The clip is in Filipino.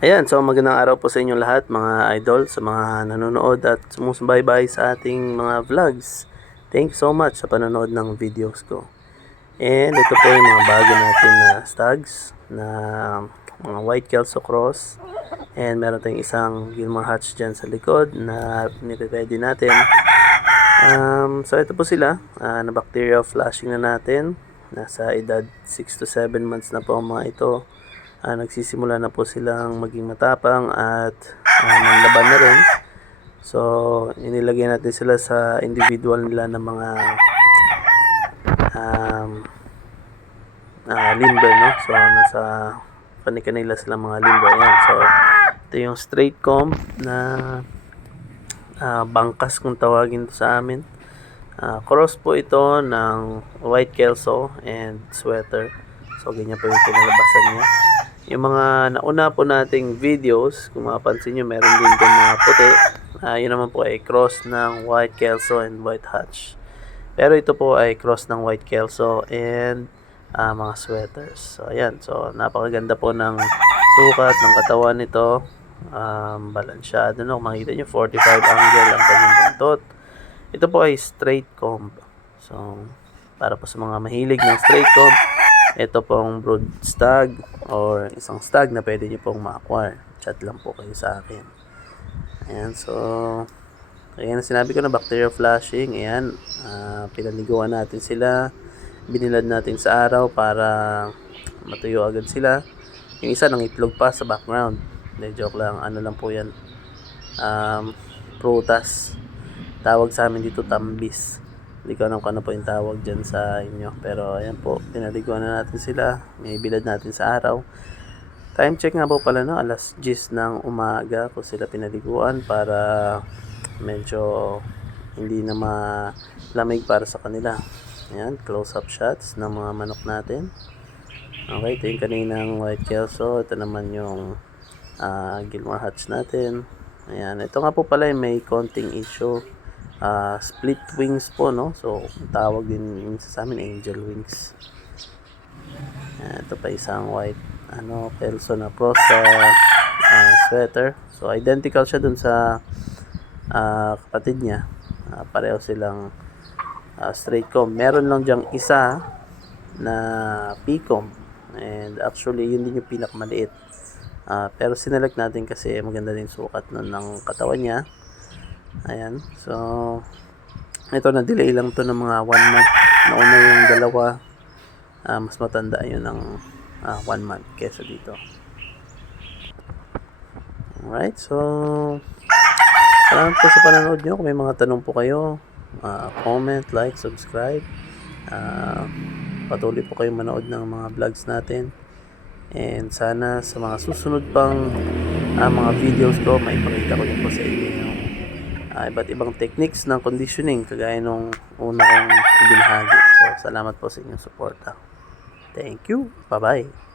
Ayan, so magandang araw po sa inyong lahat mga idol, sa mga nanonood at sumusubaybay sa ating mga vlogs. Thank you so much sa panonood ng videos ko. And ito po yung mga bago natin na stags na mga white Kelso cross. And meron tayong isang Gilmore Hatch dyan sa likod na nire-ready natin. So ito po sila, na bacterial flashing na natin. Nasa edad 6 to 7 months na po ang mga ito. Nagsisimula na po silang maging matapang at manlaban na rin. So, inilagay natin sila sa individual nila ng mga limber, no? So, nasa kani-kanila sila mga limber. Ayan. So, ito yung straight comb na bangkas kung tawagin to sa amin. Cross po ito ng white Kelso and sweater. So, ganyan po yung pinalabasan niya. Yung mga nauna po nating videos, kung mapapansin nyo, meron din doon mga puti. Yun naman po ay cross ng white Kelso and white Hatch. Pero ito po ay cross ng white Kelso and mga sweaters. So, ayan. So, napakaganda po ng sukat ng katawan nito. Balansyado, no? Makita nyo, 45 angle ang kanyang buntot. Ito po ay straight comb. So, para po sa mga mahilig ng straight comb, ito pong brood stag or isang stag na pwede nyo pong ma-acquire. Chat lang po kayo sa akin. Ayan, so ayan, sinabi ko na bacterial flashing. Ayan, pinaliguan natin sila. Binilad natin sa araw para matuyo agad sila. Yung isa nang itlog pa sa background. Hindi, joke lang. Ano lang po yan. Prutas. Tawag sa amin dito tambis. Hindi ko alam kung ano po yung tawag dyan sa inyo. Pero ayan po, pinaliguan na natin sila. May bilad natin sa araw. Time check nga po pala, no? Alas 10 ng umaga ko sila pinaliguan para medyo hindi na malamig para sa kanila. Ayan, close-up shots ng mga manok natin. Okay, ito yung kaninang white Kelso. Ito naman yung Gilmore Hatch natin. Ayan, ito nga po pala may konting issue. Split wings po, no? So, tawag din sa amin angel wings. Ito pa isang white Kelso na pro sa sweater. So, identical siya dun sa kapatid niya. Pareho silang straight comb. Meron lang diyang isa na P-comb. And actually, yun din yung pinakamaliit. Pero sinelect natin kasi maganda din sukat nun ng katawan niya. Ayan, so ito na delay lang to ng mga 1 month. Nauna yung dalawa, mas matanda yun ng 1 month kesa dito. Alright, so salamat po sa panonood nyo. Kung may mga tanong po kayo, comment, like, subscribe. Patuloy po kayong manood ng mga vlogs natin. And sana sa mga susunod pang mga videos ko, may pakita ko din po sa inyo yung iba't ibang techniques ng conditioning kagaya nung una kong ibinahagi. So, salamat po sa inyong suporta. Thank you. Bye-bye.